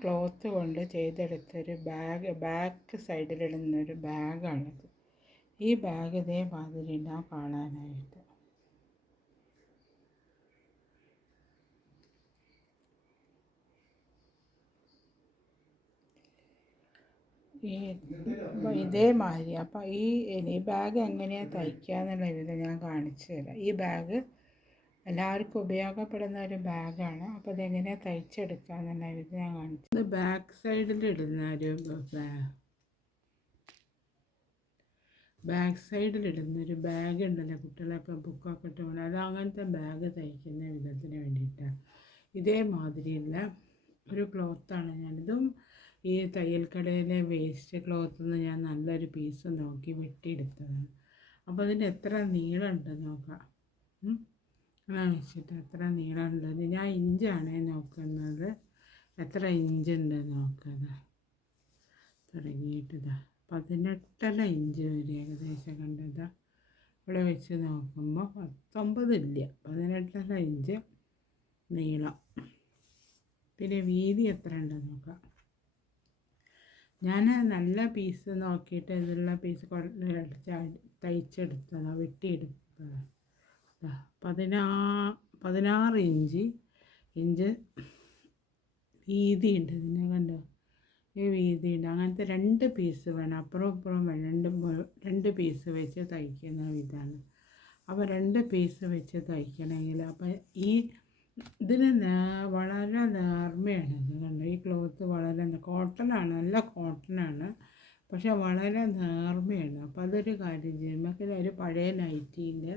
Cloth കൊണ്ട് ചെയ്തെടുത്തൊരു back സൈഡിലിടുന്നൊരു ബാഗാണിത്. ഈ bag ഇതേമാതിരി ഉണ്ടാവും കാണാനായിട്ട്. ഇതേമാതിരി അപ്പം ഈ ബാഗ് എങ്ങനെയാണ് തയ്ക്കുക എന്നുള്ള വിധം ഞാൻ കാണിച്ചു തരാം. ഈ ബാഗ് എല്ലാവർക്കും ഉപയോഗപ്പെടുന്ന ഒരു ബാഗാണ്. അപ്പോൾ ഇതെങ്ങനെയാണ് തയ്ച്ചെടുക്കുക എന്നുള്ള വിധം ഞാൻ കാണിച്ചു. ഇത് ബാക്ക് സൈഡിലിടുന്ന ഒരു ബാഗ് ഉണ്ടല്ലോ, കുട്ടികളൊക്കെ ബുക്കൊക്കെ ഇട്ട് പോകണം. അത് അങ്ങനത്തെ ബാഗ് തയ്ക്കുന്ന വിധത്തിന് വേണ്ടിയിട്ടാണ്. ഇതേമാതിരിയുള്ള ഒരു ക്ലോത്താണ് ഞാനിതും ഈ തയ്യൽ കടയിലെ വേസ്റ്റ് ക്ലോത്തിൽ നിന്ന് ഞാൻ നല്ലൊരു പീസ് നോക്കി വെട്ടിയെടുത്തതാണ്. അപ്പോൾ അതിന് എത്ര നീളം ഉണ്ടെന്ന് നോക്കാം. അങ്ങനെ വെച്ചിട്ട് എത്ര നീളം ഉള്ളത് ഞാൻ ഇഞ്ചാണ് നോക്കുന്നത്. എത്ര ഇഞ്ചുണ്ട് നോക്കുന്നത് തുടങ്ങിയിട്ടിതാ 18 ഇഞ്ച് വരെ ഏകദേശം കണ്ടതാ. ഇവിടെ വെച്ച് നോക്കുമ്പോൾ 19 ഇല്ല, 18 ഇഞ്ച് നീളം. പിന്നെ വീതി എത്ര ഉണ്ടെന്ന് നോക്കാം. ഞാൻ നല്ല പീസ് നോക്കിയിട്ട് ഇതിലുള്ള പീസ് തയ്ച്ചെടുത്തതാണ്, വെട്ടിയെടുത്തതാണ്. 16 ഇഞ്ച് വീതിയുണ്ട്. ഇതിനെ കണ്ടോ, ഈ വീതിയുണ്ട്. അങ്ങനത്തെ 2 പീസ് വേണം, അപ്പുറം ഇപ്പുറം വേണം. 2 പീസ് വെച്ച് തയ്ക്കുന്ന ഇതാണ്. അപ്പോൾ 2 പീസ് വെച്ച് തയ്ക്കണമെങ്കിൽ അപ്പം ഇതിന് വളരെ നേർമയാണ്. ഇത് കണ്ടോ, ഈ ക്ലോത്ത് വളരെ കോട്ടനാണ്, നല്ല കോട്ടനാണ്, പക്ഷെ വളരെ നേർമയാണ്. അപ്പോൾ അതൊരു കാര്യം ചെയ്യും. നമുക്ക് ഒരു പഴയ നൈറ്റീൻ്റെ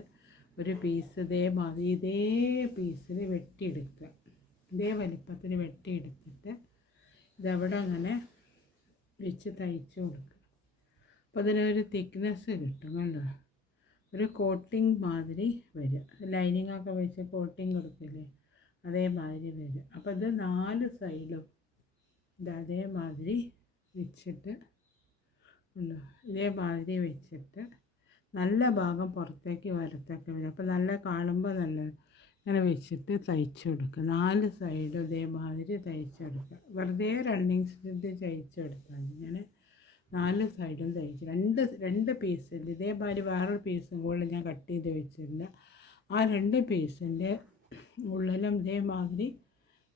ഒരു പീസ് ഇതേമാതിരി ഇതേ പീസിൽ വെട്ടിയെടുക്കുക, ഇതേ വലിപ്പത്തിന് വെട്ടിയെടുത്തിട്ട് ഇതവിടെ അങ്ങനെ വെച്ച് തയ്ച്ച് കൊടുക്കുക. അപ്പോൾ അതിനൊരു തിക്നെസ് കിട്ടും. കണ്ടോ, ഒരു കോട്ടിങ് മാതിരി വരും. ലൈനിങ്ങൊക്കെ വെച്ച് കോട്ടിങ് കൊടുക്കില്ലേ, അതേമാതിരി വരും. അപ്പോൾ ഇത് 4 സൈഡും അതേമാതിരി വെച്ചിട്ട് ഇതേമാതിരി വെച്ചിട്ട് നല്ല ഭാഗം പുറത്തേക്ക് വരത്തൊക്കെ വരും. അപ്പോൾ നല്ല കാണുമ്പോൾ നല്ല ഇങ്ങനെ വെച്ചിട്ട് തയ്ച്ചു കൊടുക്കുക. 4 സൈഡും ഇതേമാതിരി തയ്ച്ചെടുക്കുക. വെറുതെ റണ്ണിങ് സ്റ്റിച്ച് തയ്ച്ചെടുത്താൽ ഇങ്ങനെ 4 സൈഡും തയ്ച്ച് രണ്ട് പീസിൻ്റെ ഇതേമാതിരി വേറൊരു പീസും കൂടെ ഞാൻ കട്ട് ചെയ്ത് വെച്ചിട്ടുണ്ട്. ആ 2 പീസിൻ്റെ ഉള്ളിലും ഇതേമാതിരി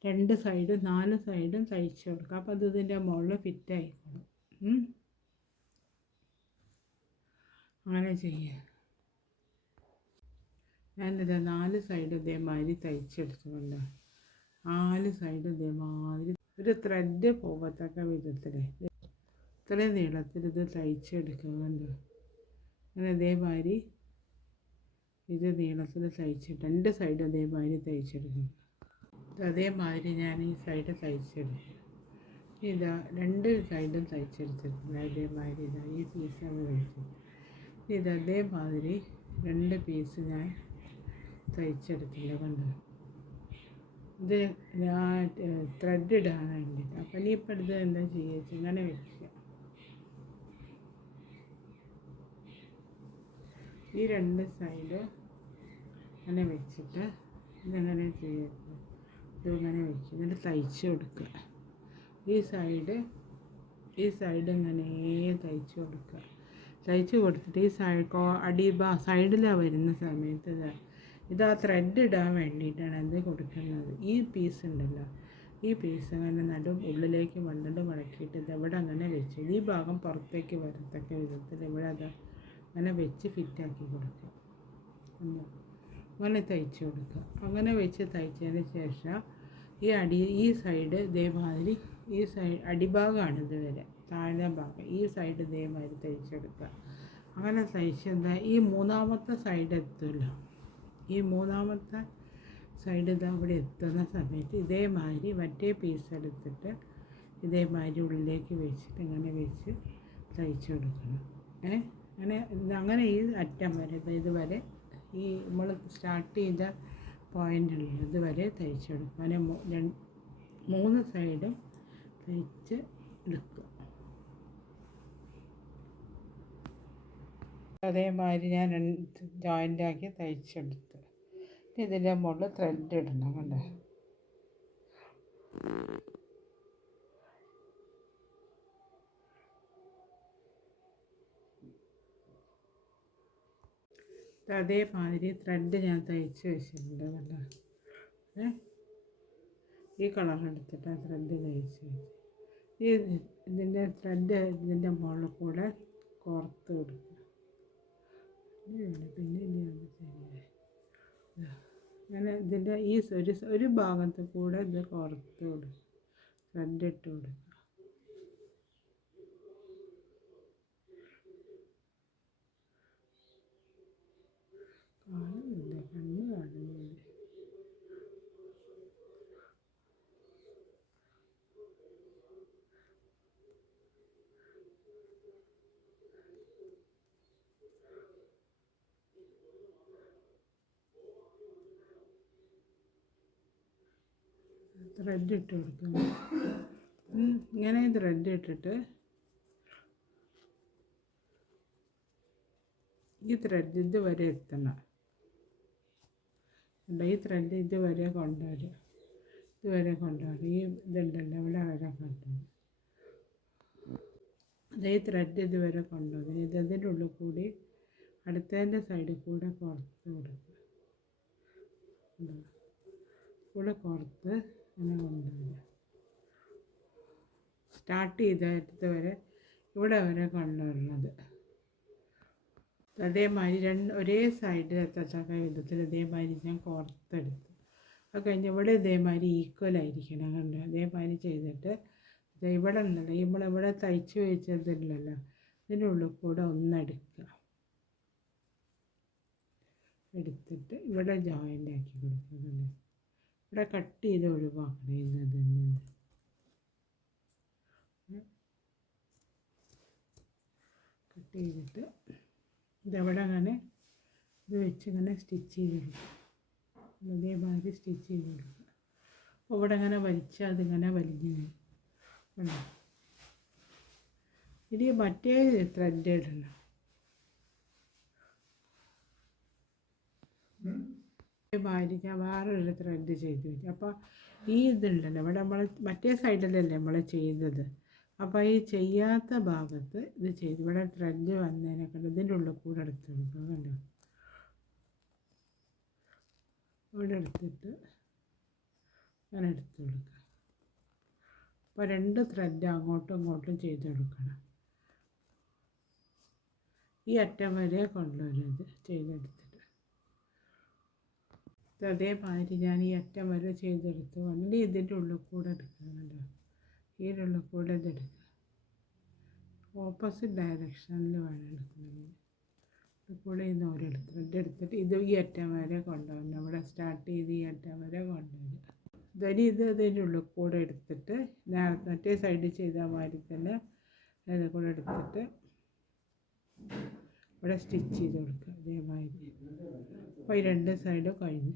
2 സൈഡും 4 സൈഡും തയ്ച്ച് കൊടുക്കുക. അപ്പോൾ അത് ഇതിൻ്റെ മുകളിൽ ഫിറ്റ് ആയിക്കോളും. അങ്ങനെ ചെയ്യുക. ഞാനിത് 4 സൈഡ് ഇതേമാതിരി തയ്ച്ചെടുത്തുകൊണ്ട് 4 സൈഡ് ഇതേമാതിരി ഒരു ത്രെഡ് പോകത്തക്ക വിധത്തിൽ ഇത്രയും നീളത്തിൽ ഇത് തയ്ച്ചെടുക്കുന്നുണ്ട്. അങ്ങനെ ഇതേമാതിരി ഇത് നീളത്തിൽ തയ്ച്ചിട്ട് 2 സൈഡ് ഇതേമാതിരി തയ്ച്ചെടുക്കും. അതേമാതിരി ഞാൻ ഈ സൈഡ് തയ്ച്ചെടുക്കും. ഇതാ 2 സൈഡും തയ്ച്ചെടുത്തിട്ടില്ല. ഇതേമാതിരി ഇതാ ഈ പീസാണ് തയ്ച്ചത്. ഇതേമാതിരി 2 പീസ് ഞാൻ തയ്ച്ചെടുത്തില്ല. കണ്ടോ, ഇത് ഞാൻ ത്രെഡ് ഇടാൻ വേണ്ടിയിട്ട്. അപ്പം ഇനിയിപ്പോൾ ഇത് എന്താ ചെയ്യുക, ഇങ്ങനെ വെക്കുക. ഈ 2 സൈഡ് അങ്ങനെ വെച്ചിട്ട് ഇതെങ്ങനെ ചെയ്യുക, ഇതിങ്ങനെ വെക്കുക. എന്നിട്ട് തയ്ച്ച് കൊടുക്കുക. ഈ സൈഡ് ഇങ്ങനെ തയ്ച്ച് കൊടുക്കുക. തയ്ച്ച് കൊടുത്തിട്ട് ഈ സൈഡിലാണ് വരുന്ന സമയത്ത് ഇത് ആ ത്രെഡ് ഇടാൻ വേണ്ടിയിട്ടാണ് അത് കൊടുക്കുന്നത്. ഈ പീസ് ഉണ്ടല്ലോ, ഈ പീസ് അങ്ങനെ ഉള്ളിലേക്ക് വന്നിട്ട് മടക്കിയിട്ട് ഇതെവിടെ അങ്ങനെ വെച്ച് ഈ ഭാഗം പുറത്തേക്ക് വരത്തക്ക വിധത്തിൽ ഇവിടെ അത് അങ്ങനെ വെച്ച് ഫിറ്റാക്കി കൊടുക്കുക. അങ്ങനെ തയ്ച്ച് കൊടുക്കുക. അങ്ങനെ വെച്ച് തയ്ച്ചതിന് ശേഷം ഈ സൈഡ് ഇതേമാതിരി അടിഭാഗമാണ് ഇത് വരെ, താഴെ ഭാഗം ഈ സൈഡ് ഇതേമാതിരി തയ്ച്ചെടുക്കുക. അങ്ങനെ തയ്ച്ചെന്താ ഈ 3ാമത്തെ സൈഡ് എത്തുമല്ലോ, ഈ 3ാമത്തെ സൈഡ് ഇത് അവിടെ എത്തുന്ന സമയത്ത് ഇതേമാതിരി മറ്റേ പീസ് എടുത്തിട്ട് ഇതേമാതിരി ഉള്ളിലേക്ക് വെച്ചിട്ട് ഇങ്ങനെ വെച്ച് തയ്ച്ച് കൊടുക്കണം. അങ്ങനെ ഈ അറ്റം വരെ ഇതുവരെ ഈ നമ്മൾ സ്റ്റാർട്ട് ചെയ്ത പോയിൻ്റുള്ള ഇതുവരെ തയ്ച്ചെടുക്കുക. അങ്ങനെ 3 സൈഡും തയ്ച്ച് എടുക്കുക. അതേമാതിരി ഞാൻ ജോയിൻ്റാക്കി തയ്ച്ചെടുത്ത് ഇതിൻ്റെ മുകളിൽ ത്രെഡ് ഇടണം. കണ്ടോ, അതേമാതിരി ത്രെഡ് ഞാൻ തയ്ച്ച് വെച്ചിട്ടുണ്ട് നല്ല ഈ കളർ എടുത്തിട്ട് ആ ത്രെഡ് തയ്ച്ച് വെച്ച് ഇതിൻ്റെ ത്രെഡ് ഇതിൻ്റെ മുകളിൽ കൂടെ കോർത്ത് കൊടുക്കുക. പിന്നെ അങ്ങനെ ഇതിൻ്റെ ഈ ഒരു ഭാഗത്ത് കൂടെ ഇത് കോർത്ത് കൊടുക്കുക, ത്രെഡ് ഇട്ട് കൊടുക്കുക. കാണുന്നില്ല, കണ്ണ് കാണുന്നില്ല. ത്രെഡ് ഇട്ട് കൊടുക്കുക. ഇങ്ങനെ ത്രെഡ് ഇട്ടിട്ട് ഈ ത്രെഡ് ഇതുവരെ എത്തണം. ഈ ത്രെഡ് ഇതുവരെ കൊണ്ടുവരും, ഈ ഇതുണ്ടല്ലോ ഇവിടെ വരെ കൊണ്ടുവരും. അതേ ത്രെഡ് ഇതുവരെ കൊണ്ടുവരും. ഇതിൻ്റെ ഉള്ളിൽ കൂടി അടുത്തതിൻ്റെ സൈഡിൽ കൂടെ പുറത്ത് കൊടുക്കുക, കൂടെ പുറത്ത് അങ്ങനെ കൊണ്ടുവരിക. സ്റ്റാർട്ട് ചെയ്തിട്ട് വരെ ഇവിടെ വരെ കൊണ്ടുവരുന്നത്. അതേമാതിരി ഒരേ സൈഡിൽ എത്തത്തക്ക വിധത്തിൽ ഇതേമാതിരി ഞാൻ കോർത്തെടുത്തു. അത് കഴിഞ്ഞ് ഇവിടെ ഇതേമാതിരി ഈക്വലായിരിക്കണം, കണ്ട് അതേമാതിരി ചെയ്തിട്ട് ഇവിടെ ഉണ്ടല്ലോ ഇവിടെ തയ്ച്ച് വെച്ചതില്ലല്ലോ, ഇതിൻ്റെ ഉള്ളിൽ കൂടെ ഒന്നെടുക്കുക. എടുത്തിട്ട് ഇവിടെ ജോയിൻ്റ് ആക്കി കൊടുക്കുന്നുണ്ട്. ഇവിടെ കട്ട് ചെയ്ത് ഒഴിവാക്കണം. കട്ട് ചെയ്തിട്ട് ഇതവിടെ അങ്ങനെ ഇത് വെച്ച് ഇങ്ങനെ സ്റ്റിച്ച് ചെയ്ത് കൊടുക്കുക. അതേമാതിരി സ്റ്റിച്ച് ചെയ്ത് കൊടുക്കുക. അപ്പോൾ ഇവിടെ ഇങ്ങനെ വലിച്ചാൽ അതിങ്ങനെ വലിഞ്ഞ് വരും. ഇനി മറ്റേ ത്രെഡ് ഇടണം. അതേമാതിരി ഞാൻ വേറൊരു ത്രെഡ് ചെയ്ത് വെച്ചു. അപ്പോൾ ഈ ഇതുണ്ടല്ലോ ഇവിടെ നമ്മൾ മറ്റേ സൈഡിലല്ലേ നമ്മൾ ചെയ്തത്. അപ്പോൾ ഈ ചെയ്യാത്ത ഭാഗത്ത് ഇത് ചെയ്ത് ഇവിടെ ത്രെഡ് വന്നതിനൊക്കെ ഇതിൻ്റെ ഉള്ളിൽ കൂടെ എടുത്ത് കൊടുക്കുക. കണ്ടോ, ഇവിടെ എടുത്തിട്ട് അങ്ങനെ എടുത്ത് കൊടുക്കുക. അപ്പോൾ 2 ത്രെഡ് അങ്ങോട്ടും ഇങ്ങോട്ടും ചെയ്ത് കൊടുക്കണം. ഈ അറ്റം വരെ കൊണ്ടുവരുന്നത് ചെയ്തെടുത്തിട്ട് അതേമാതിരി ഞാൻ ഈ അറ്റം വരെ ചെയ്തെടുത്ത് വണ്ടി ഇതിൻ്റെ ഉള്ളിൽ കൂടെ എടുക്കുന്നുണ്ടോ, ഈ ഉള്ളിൽ കൂടെ ഇതെടുക്കുക. ഓപ്പോസിറ്റ് ഡയറക്ഷനിൽ വേണം എടുക്കുന്നത്. കൂടെ ഈ ത്രെഡ് എടുത്തിട്ട് ഈ അറ്റം വരെ കൊണ്ടുവരണം. ഇവിടെ സ്റ്റാർട്ട് ചെയ്ത് ഈ അറ്റം വരെ കൊണ്ടുവരിക. ഇതിൻ്റെ ഉള്ളിൽ കൂടെ എടുത്തിട്ട് മറ്റേ സൈഡിൽ ചെയ്ത മാതിരി തന്നെ അതിൽ കൂടെ എടുത്തിട്ട് ഇവിടെ സ്റ്റിച്ച് ചെയ്ത് കൊടുക്കുക അതേമാതിരി. അപ്പോൾ ഈ 2 സൈഡും കഴിഞ്ഞ്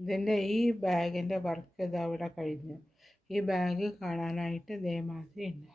ഇതിൻ്റെ ഈ ബാഗിൻ്റെ വർക്ക് ഇതവിടെ കഴിഞ്ഞു. ഈ ബാഗ് കാണാനായിട്ട് ഇതേമാതിരി ഉണ്ട്.